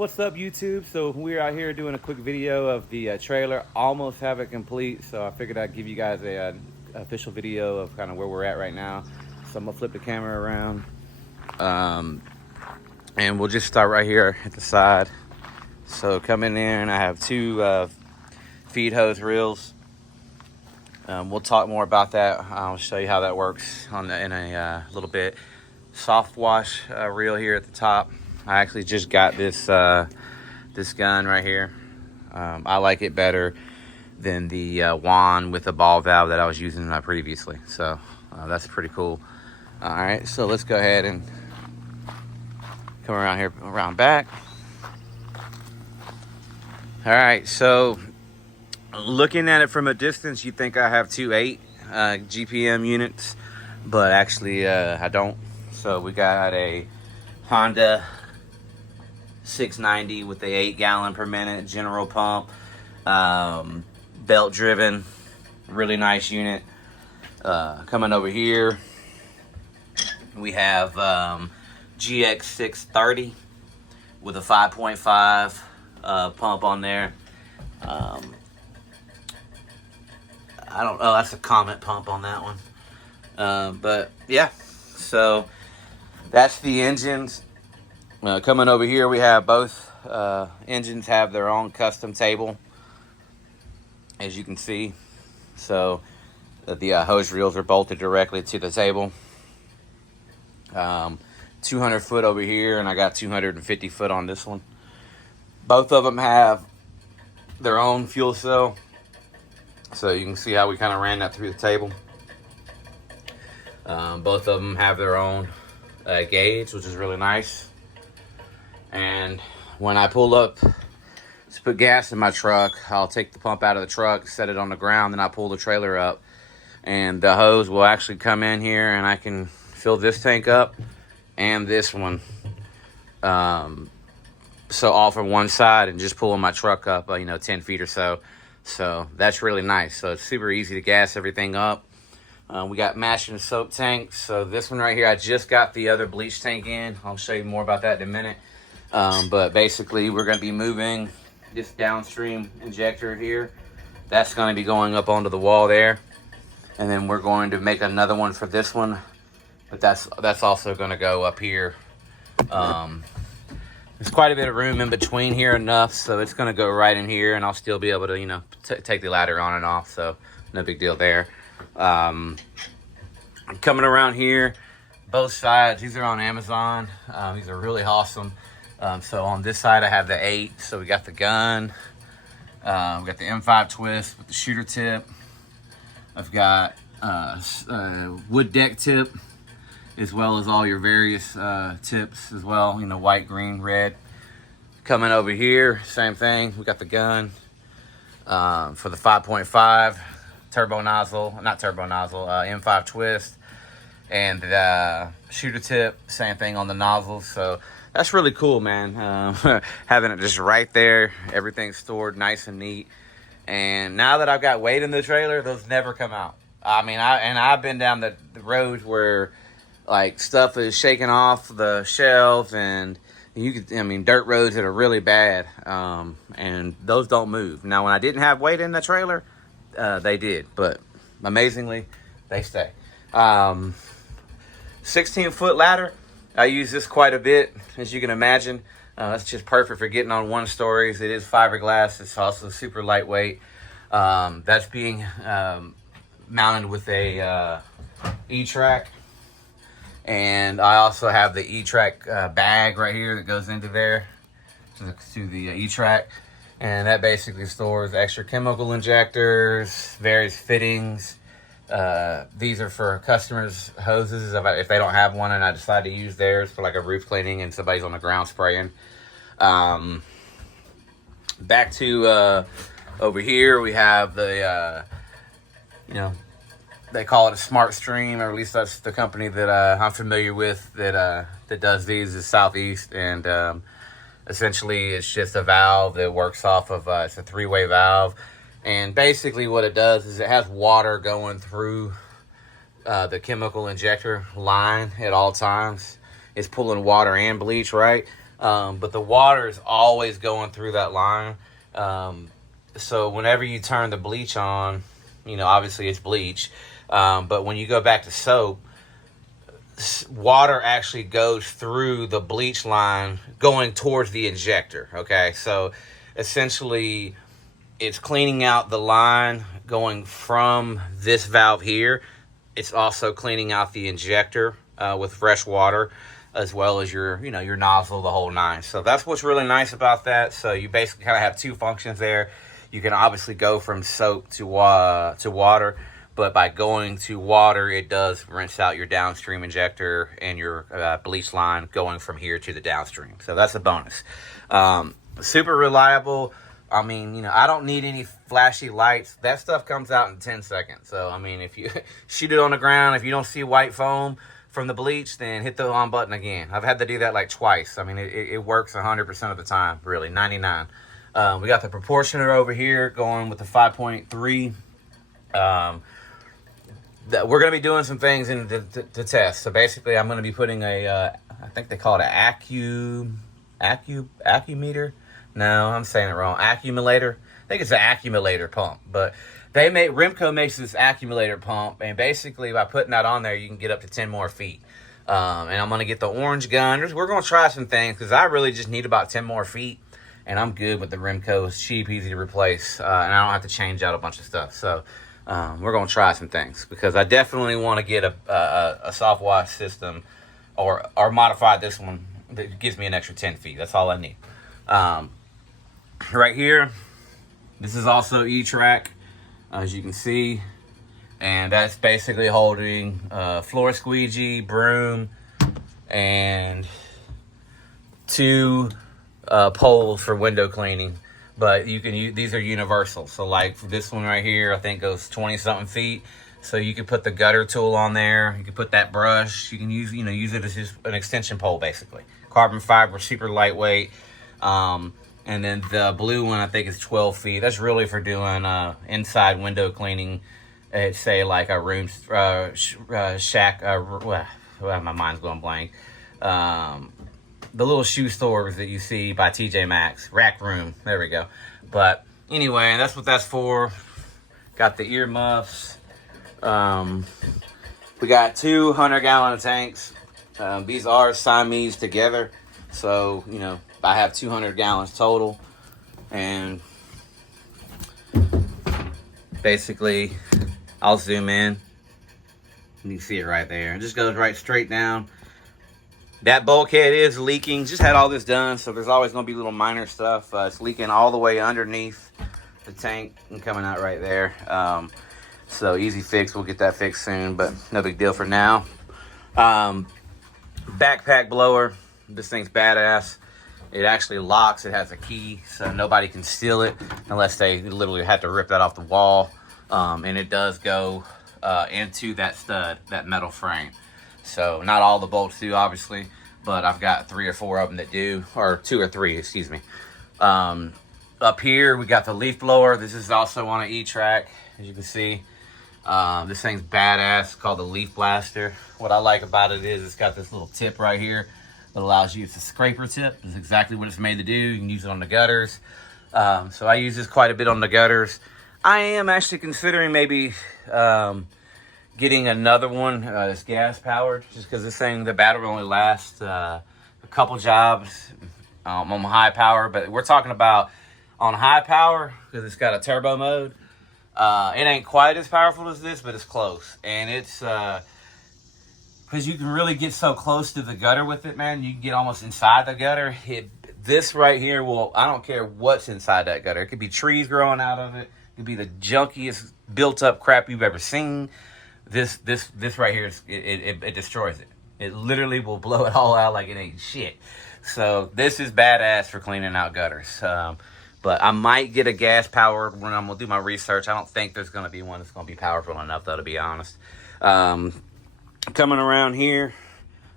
What's up, YouTube? So we're out here doing a quick video of the trailer. Almost have it complete, so I figured I'd give you guys a official video of kind of where we're at right now. So I'm gonna flip the camera around, and we'll just start right here at the side. So coming in, I have two feed hose reels. We'll talk more about that. I'll show you how that works in a little bit. Softwash reel here at the top. I actually just got this this gun right here. I like it better than the wand with the ball valve that I was using previously. So that's pretty cool. All right, so let's go ahead and come around here, around back. All right, so looking at it from a distance, you think I have two 8 GPM units, but actually I don't. So we got a Honda 690 with the 8 gallon per minute general pump, belt driven, really nice unit. Coming over here, we have GX 630 with a 5.5 pump on there. I don't know, that's a Comet pump on that one. But yeah, so that's the engines. Coming over here, we have both engines have their own custom table, as you can see. So the hose reels are bolted directly to the table. 200 foot over here, and I got 250 foot on this one. Both of them have their own fuel cell, so you can see how we kind of ran that through the table. Both of them have their own gauge, which is really nice. And when I pull up to put gas in my truck, I'll take the pump out of the truck, set it on the ground, then I pull the trailer up, and the hose will actually come in here, and I can fill this tank up and this one. So all from one side, and just pulling my truck up 10 feet or so. So that's really nice. So it's super easy to gas everything up. We got matching soap tanks. So this one right here, I just got the other bleach tank in. I'll show you more about that in a minute. But basically, we're going to be moving this downstream injector here. That's going to be going up onto the wall there. And then we're going to make another one for this one. But that's also going to go up here. There's quite a bit of room in between here, enough, so it's going to go right in here, and I'll still be able to, take the ladder on and off, so no big deal there. Coming around here, both sides, these are on Amazon. These are really awesome. So on this side, I have the 8, so we got the gun. We got the M5 twist with the shooter tip. I've got wood deck tip, as well as all your various tips as well, white, green, red. Coming over here, same thing. We got the gun for the 5.5 turbo nozzle, M5 twist, and shooter tip, same thing on the nozzle. So that's really cool, man. Having it just right there, everything's stored nice and neat. And now that I've got weight in the trailer, those never come out. I mean, I've been down the roads where stuff is shaking off the shelves, and dirt roads that are really bad, and those don't move. Now, when I didn't have weight in the trailer, they did, but amazingly, they stay. 16-foot ladder. I use this quite a bit, as you can imagine. That's just perfect for getting on one stories. It is fiberglass. It's also super lightweight. That's being mounted with a E-track. And I also have the E-track bag right here that goes into there to the E-track. And that basically stores extra chemical injectors, various fittings. These are for customers' hoses if they don't have one and I decide to use theirs for a roof cleaning and somebody's on the ground spraying. Back to over here, we have the, they call it a Smart Stream, or at least that's the company that I'm familiar with that does these, is Southeast. And essentially, it's just a valve that works off of, it's a 3-way valve. And basically what it does is it has water going through the chemical injector line at all times. It's pulling water and bleach, right? but the water is always going through that line. So whenever you turn the bleach on, obviously it's bleach, but when you go back to soap, water actually goes through the bleach line going towards the injector. Okay, so essentially it's cleaning out the line going from this valve here. It's also cleaning out the injector with fresh water, as well as your nozzle, the whole nine. So that's what's really nice about that. So you basically kind of have two functions there. You can obviously go from soap to water, but by going to water, it does rinse out your downstream injector and your bleach line going from here to the downstream. So that's a bonus. Super reliable. I mean, I don't need any flashy lights. That stuff comes out in 10 seconds. So, I mean, if you shoot it on the ground, if you don't see white foam from the bleach, then hit the on button again. I've had to do that like twice. I mean, it works 100% of the time, really, 99. We got the proportioner over here going with the 5.3. We're going to be doing some things in the test. So basically, I'm going to be putting I think they call it an accumumeter. No, I'm saying it wrong. Accumulator. I think it's an accumulator pump. But Remco makes this accumulator pump, and basically by putting that on there, you can get up to 10 more feet. And I'm going to get the orange gun. We're going to try some things because I really just need about 10 more feet. And I'm good with the Remco. It's cheap, easy to replace, and I don't have to change out a bunch of stuff. So we're going to try some things because I definitely want to get a Softwash system or modify this one that gives me an extra 10 feet. That's all I need. Right here, this is also E-Track, as you can see, and that's basically holding floor squeegee, broom, and two poles for window cleaning. But you can use, these are universal. So like for this one right here, I think goes 20 something feet. So you can put the gutter tool on there. You can put that brush. You can use it as just an extension pole basically. Carbon fiber, super lightweight. And then the blue one, I think, is 12 feet. That's really for doing inside window cleaning at, say, like a room shack. My mind's going blank. The little shoe stores that you see by TJ Maxx. Rack room. There we go. But anyway, that's what that's for. Got the earmuffs. We got 2 100-gallon tanks. These are Siamese together. So, I have 200 gallons total, and basically I'll zoom in. You can see it right there. It just goes right straight down. That bulkhead is leaking. Just had all this done, so there's always going to be little minor stuff. It's leaking all the way underneath the tank and coming out right there. So easy fix. We'll get that fixed soon, but no big deal for now. Backpack blower. This thing's badass. It actually locks. It has a key, so nobody can steal it unless they literally have to rip that off the wall. And it does go into that stud, that metal frame. So not all the bolts do, obviously, but I've got 3 or 4 of them that do, or 2 or 3, excuse me. Up here, we got the leaf blower. This is also on an E-Track, as you can see. This thing's badass. It's called the Leaf Blaster. What I like about it is it's got this little tip right here that allows you, it's a scraper tip. It's exactly what it's made to do. You can use it on the gutters. So I use this quite a bit on the gutters. I am actually considering maybe getting another one that's gas powered, just because this thing, the battery only lasts a couple jobs on high power. But we're talking about on high power, because it's got a turbo mode. It ain't quite as powerful as this, but it's close. And it's because you can really get so close to the gutter with it, man. You can get almost inside the gutter. This right here will, I don't care what's inside that gutter. It could be trees growing out of it. It could be the junkiest built up crap you've ever seen. This right here, it destroys it. It literally will blow it all out like it ain't shit. So this is badass for cleaning out gutters. But I might get a gas powered when I'm gonna do my research. I don't think there's gonna be one that's gonna be powerful enough, though, to be honest. Coming around here,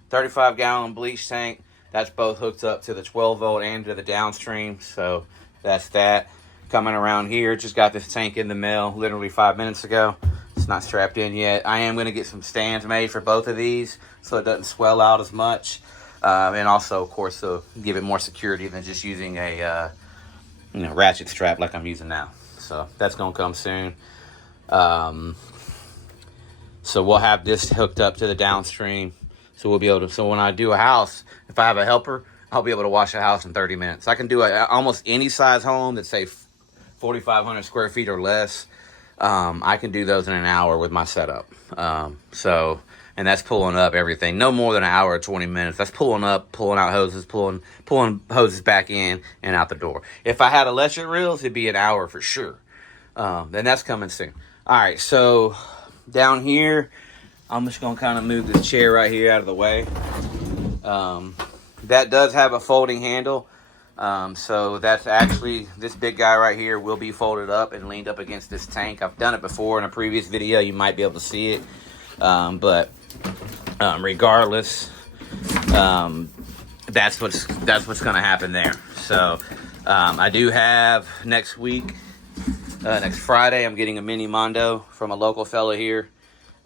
35-gallon bleach tank. That's both hooked up to the 12-volt and to the downstream. So that's that. Coming around here, just got this tank in the mail literally 5 minutes ago. It's not strapped in yet. I am going to get some stands made for both of these so it doesn't swell out as much. and also, of course, to give it more security than just using a ratchet strap like I'm using now. So that's gonna come soon. So we'll have this hooked up to the downstream. So we'll be able to, so when I do a house, if I have a helper, I'll be able to wash a house in 30 minutes. I can do almost any size home that's, say, 4,500 square feet or less. I can do those in an hour with my setup. And that's pulling up everything. No more than an hour or 20 minutes. That's pulling up, pulling out hoses, pulling hoses back in and out the door. If I had electric reels, it'd be an hour for sure. Then that's coming soon. All right, so down here, I'm just going to kind of move this chair right here out of the way. That does have a folding handle. So that's actually, this big guy right here will be folded up and leaned up against this tank. I've done it before in a previous video. You might be able to see it. Regardless, that's what's going to happen there. So I do have next week, next Friday, I'm getting a mini Mondo from a local fella here.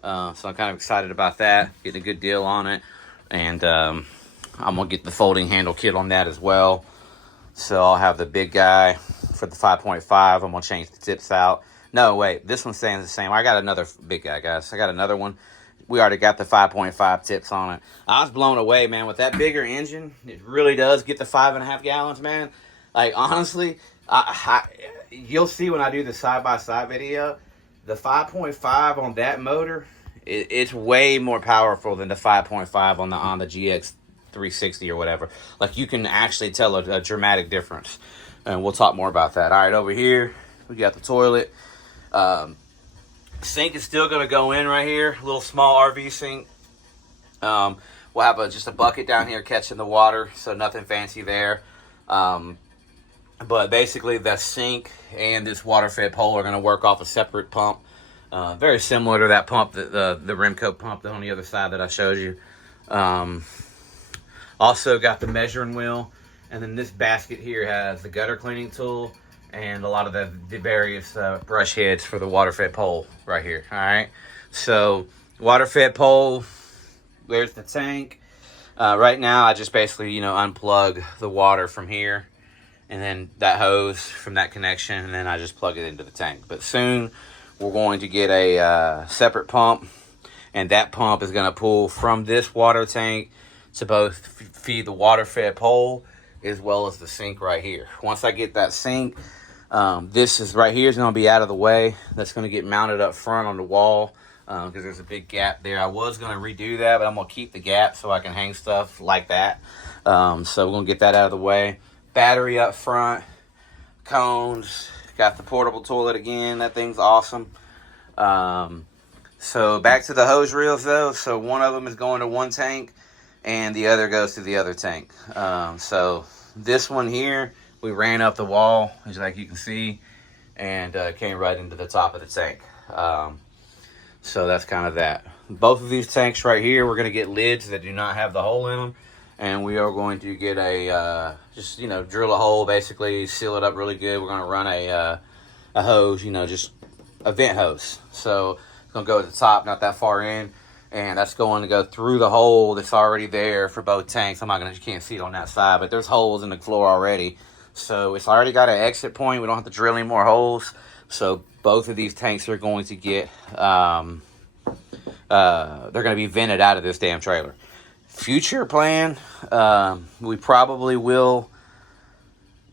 So I'm kind of excited about that, getting a good deal on it. And I'm going to get the folding handle kit on that as well. So I'll have the big guy for the 5.5. I'm going to change the tips out. No, wait, this one stays the same. I got another big guy, guys. I got another one. We already got the 5.5 tips on it. I was blown away, man. With that bigger engine, it really does get the 5.5 gallons, man. Like, honestly, you'll see when I do the side-by-side video, the 5.5 on that motor, it's way more powerful than the 5.5 on the GX 360 or whatever. Like, you can actually tell a dramatic difference. And we'll talk more about that. All right, over here, we got the toilet. Sink is still going to go in right here. A little small RV sink. We'll have just a bucket down here catching the water, so nothing fancy there. But basically, the sink and this water-fed pole are going to work off a separate pump. Very similar to that pump, the Remco pump on the other side that I showed you. Also got the measuring wheel. And then this basket here has the gutter cleaning tool and a lot of the various brush heads for the water-fed pole right here. All right. So water-fed pole, there's the tank. Right now, I just basically, unplug the water from here. And then that hose from that connection, and then I just plug it into the tank. But soon, we're going to get a separate pump, and that pump is going to pull from this water tank to both feed the water-fed pole as well as the sink right here. Once I get that sink, this is right here is going to be out of the way. That's going to get mounted up front on the wall because there's a big gap there. I was going to redo that, but I'm going to keep the gap so I can hang stuff like that. So we're going to get that out of the way. Battery up front, cones, got the portable toilet again. That thing's awesome. So back to the hose reels though. So one of them is going to one tank and the other goes to the other tank. So this one here, we ran up the wall, as like you can see, and came right into the top of the tank. So that's kind of that. Both of these tanks right here, we're going to get lids that do not have the hole in them. And we are going to get just drill a hole, basically, seal it up really good. We're going to run a hose, just a vent hose. So it's going to go at the top, not that far in. And that's going to go through the hole that's already there for both tanks. You can't see it on that side, but there's holes in the floor already. So it's already got an exit point. We don't have to drill any more holes. So both of these tanks are going to get, they're going to be vented out of this damn trailer. Future plan, we probably will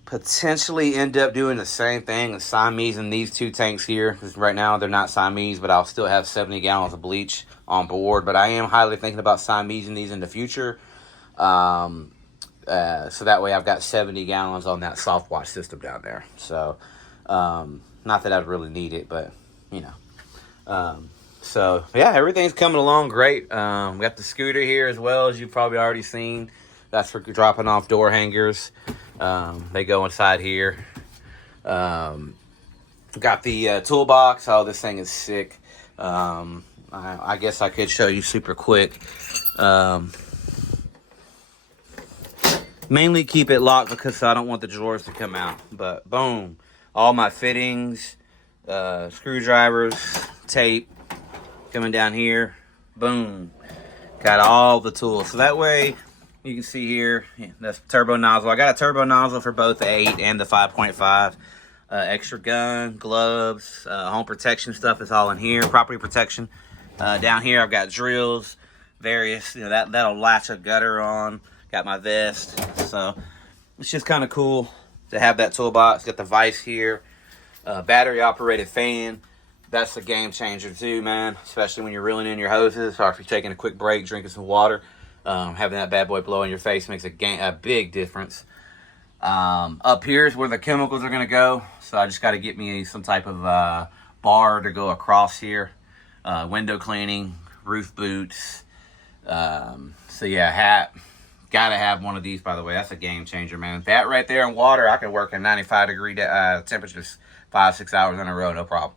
potentially end up doing the same thing as Siamese in these two tanks here. Because right now they're not Siamese, but I'll still have 70 gallons of bleach on board. But I am highly thinking about Siamese in these in the future. So that way I've got 70 gallons on that Softwash system down there. So not that I'd really need it, but so yeah, everything's coming along great. We got the scooter here as well, as you've probably already seen. That's for dropping off door hangers. They go inside here. Got the toolbox. Oh, this thing is sick. I guess I could show you super quick. Mainly keep it locked because I don't want the drawers to come out. But boom, all my fittings, screwdrivers, tape coming down here. Boom, got all the tools. So that way, You can see here, that's turbo nozzle. I got a turbo nozzle for both the 8 and the 5.5. Extra gun, gloves, home protection stuff is all in here. Property protection. Down here I've got drills, various, that'll latch a gutter on. Got my vest. So it's just kind of cool to have that toolbox. Got the vise here. Battery operated fan. That's a game changer too, man. Especially when you're reeling in your hoses or if you're taking a quick break, drinking some water. Having that bad boy blow in your face makes a big difference. Up here is where the chemicals are going to go. So I just got to get me some type of bar to go across here. Window cleaning, roof boots. So yeah, hat. Got to have one of these, by the way. That's a game changer, man. That right there in water, I can work in 95-degree temperatures 5-6 hours in a row, no problem.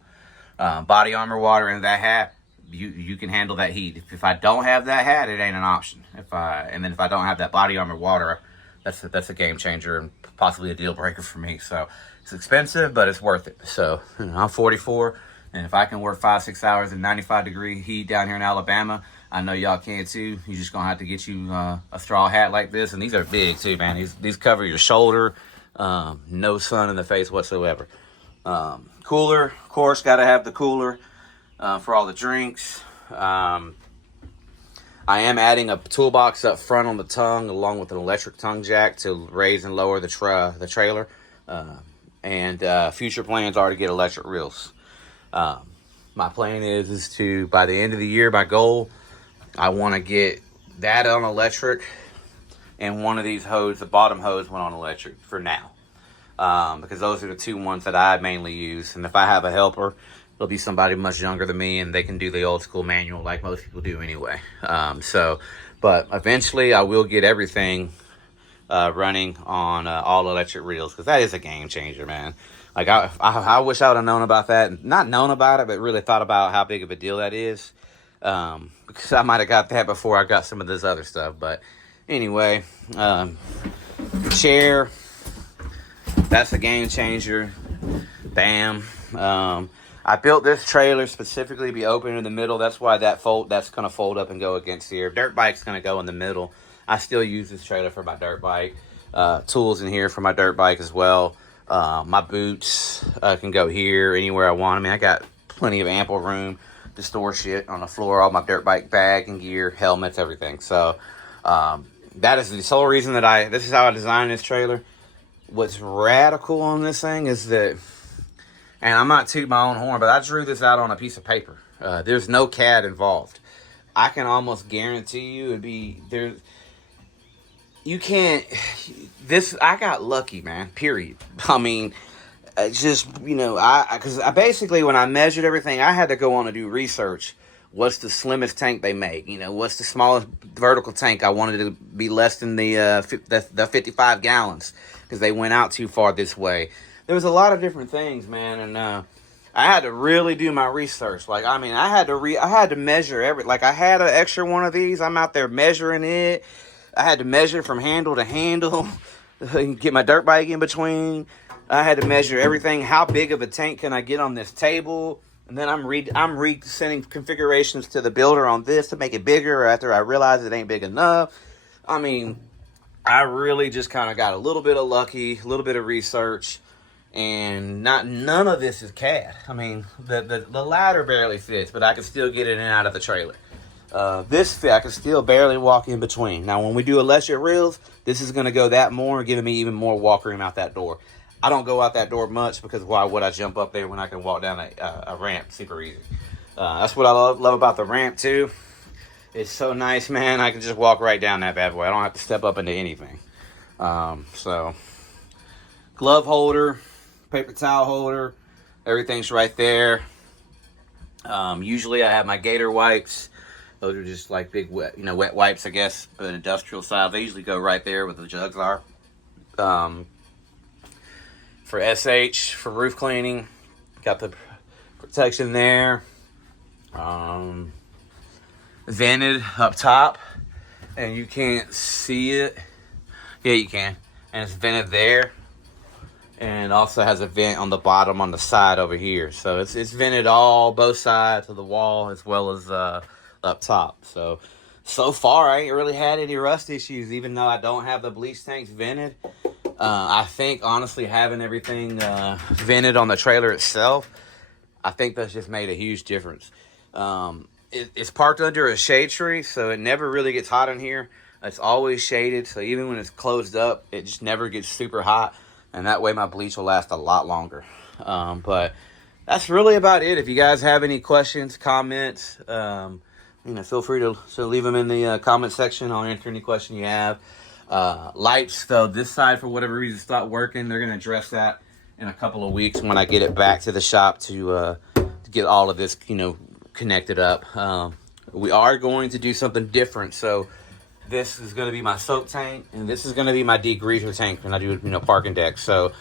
Body armor water in that hat. You can handle that heat. If I don't have that hat, it ain't an option. And then if I don't have that body armor water, that's a game changer and possibly a deal breaker for me. So it's expensive, but it's worth it. So I'm 44, and if I can work 5-6 hours in 95-degree heat down here in Alabama, I know y'all can too. You're just gonna have to get you a straw hat like this, and these are big too, man. These cover your shoulder, no sun in the face whatsoever. Cooler, of course, got to have the cooler. For all the drinks. I am adding a toolbox up front on the tongue along with an electric tongue jack to raise and lower the trailer. Future plans are to get electric reels. My plan is to, by the end of the year, my goal, I want to get that on electric and one of these hose, the bottom hose, went on electric for now. Because those are the two ones that I mainly use. And if I have a helper, it'll be somebody much younger than me, and they can do the old school manual like most people do anyway. But eventually I will get everything running on all electric reels, because that is a game changer, man. Like I wish I would have known about that. Not known about it, but really thought about how big of a deal that is. Because I might have got that before I got some of this other stuff. But anyway, chair, that's a game changer. Bam. I built this trailer specifically to be open in the middle. That's why that's going to fold up and go against here. Dirt bike's going to go in the middle. I still use this trailer for my dirt bike. Tools in here for my dirt bike as well. My boots can go here anywhere I want. I mean, I got plenty of ample room to store shit on the floor. All my dirt bike bag and gear, helmets, everything. So that is the sole reason that this is how I designed this trailer. What's radical on this thing is that, and I'm not tooting my own horn, but I drew this out on a piece of paper. There's no CAD involved. I can almost guarantee you it'd be there. You can't. I got lucky, man. Period. I mean, just because I basically, when I measured everything, I had to go on and do research. What's the slimmest tank they make? What's the smallest vertical tank? I wanted to be less than the 55 gallons because they went out too far this way. There was a lot of different things, man, and I had to really do my research. Like, I mean, I had to measure I had an extra one of these. I'm out there measuring it. I had to measure from handle to handle, get my dirt bike in between. I had to measure everything. How big of a tank can I get on this table? And then I'm sending configurations to the builder on this to make it bigger after I realize it ain't big enough. I mean, I really just kind of got a little bit of lucky, a little bit of research. And none of this is CAD. I mean, the ladder barely fits, but I can still get it in and out of the trailer. This fit, I can still barely walk in between. Now, when we do electric reels, this is going to go that more, giving me even more walk room out that door. I don't go out that door much because why would I jump up there when I can walk down a ramp super easy? That's what I love about the ramp too. It's so nice, man. I can just walk right down that bad boy. I don't have to step up into anything. So, glove holder, paper towel holder, everything's right there. Usually I have my Gator wipes. Those are just like big wet wipes, I guess, but industrial style. They usually go right there where the jugs are. For SH, for roof cleaning, got the protection there. Vented up top, and you can't see it. Yeah, you can. And it's vented there. And it also has a vent on the bottom on the side over here. So it's vented both sides of the wall as well as up top. So so far, I ain't really had any rust issues, even though I don't have the bleach tanks vented. I think, honestly, having everything vented on the trailer itself, I think that's just made a huge difference. It's parked under a shade tree, so it never really gets hot in here. It's always shaded, so even when it's closed up, it just never gets super hot, and that way my bleach will last a lot longer. But that's really about it. If you guys have any questions, comments, feel free to leave them in the comment section. I'll answer any question you have. Lights, though, this side, for whatever reason, stopped working. They're going to address that in a couple of weeks when I get it back to the shop to get all of this, connected up. We are going to do something different. So this is going to be my soak tank, and this is going to be my degreaser tank when I do, parking deck. So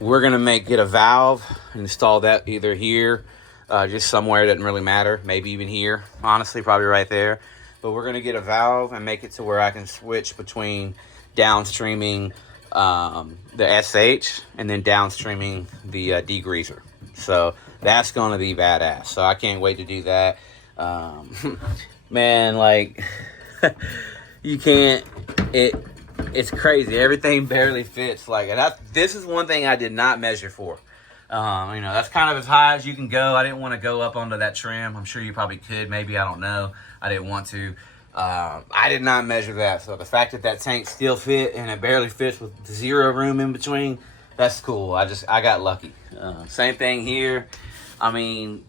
we're going to get a valve and install that either here, just somewhere, it doesn't really matter. Maybe even here, honestly, probably right there. But we're going to get a valve and make it to where I can switch between downstreaming the SH and then downstreaming the degreaser. So that's going to be badass. So I can't wait to do that. Man, like, you can't, it's crazy. Everything barely fits. Like, and this is one thing I did not measure for. That's kind of as high as you can go. I didn't want to go up onto that trim. I'm sure you probably could. Maybe, I don't know. I didn't want to. I did not measure that. So the fact that tank still fit and it barely fits with zero room in between, that's cool. I got lucky. Same thing here. I mean,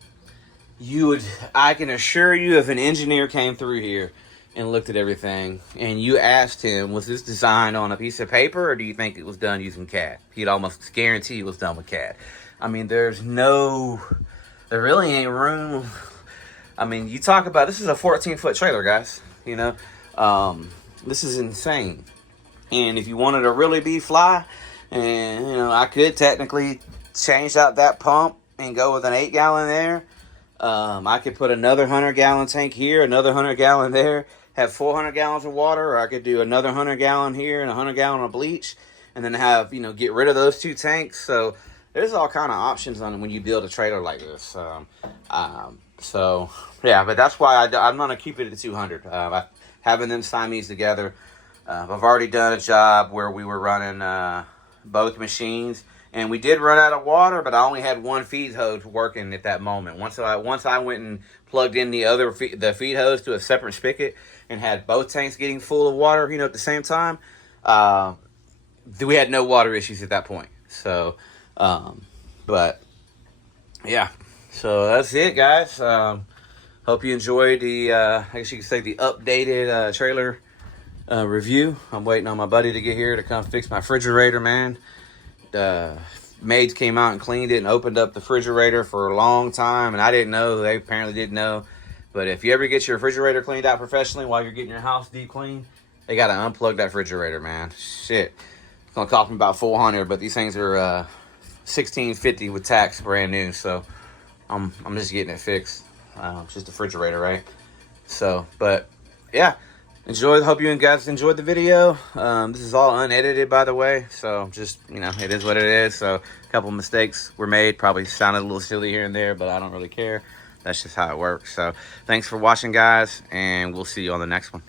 I can assure you, if an engineer came through here and looked at everything and you asked him, was this designed on a piece of paper or do you think it was done using CAD? He'd almost guarantee it was done with CAD. I mean, there really ain't room. I mean, you talk about, this is a 14-foot trailer, guys. This is insane. And if you wanted to really be fly, and I could technically change out that pump and go with an 8-gallon there. I could put another 100-gallon tank here, another 100-gallon there, have 400 gallons of water, or I could do another 100-gallon here and 100-gallon of bleach, and then have, get rid of those 2 tanks. So there's all kind of options on when you build a trailer like this. So yeah, but that's why I'm going to keep it at 200. Having them Siamese together. I've already done a job where we were running both machines, and we did run out of water, but I only had one feed hose working at that moment. Once I went and plugged in the feed hose to a separate spigot and had both tanks getting full of water, at the same time, we had no water issues at that point. So, but yeah, so that's it, guys. Hope you enjoyed I guess you could say the updated trailer review. I'm waiting on my buddy to get here to come fix my refrigerator, man. Maids came out and cleaned it and opened up the refrigerator for a long time, and I didn't know. They apparently didn't know. But if you ever get your refrigerator cleaned out professionally while you're getting your house deep cleaned, they got to unplug that refrigerator, man. Shit. It's going to cost me about $400, but these things are $1,650 with tax, brand new. So I'm just getting it fixed. It's just a refrigerator, right? So, but yeah. Hope you guys enjoyed the video. This is all unedited, by the way. So just, it is what it is. So a couple mistakes were made. Probably sounded a little silly here and there, but I don't really care. That's just how it works. So thanks for watching, guys, and we'll see you on the next one.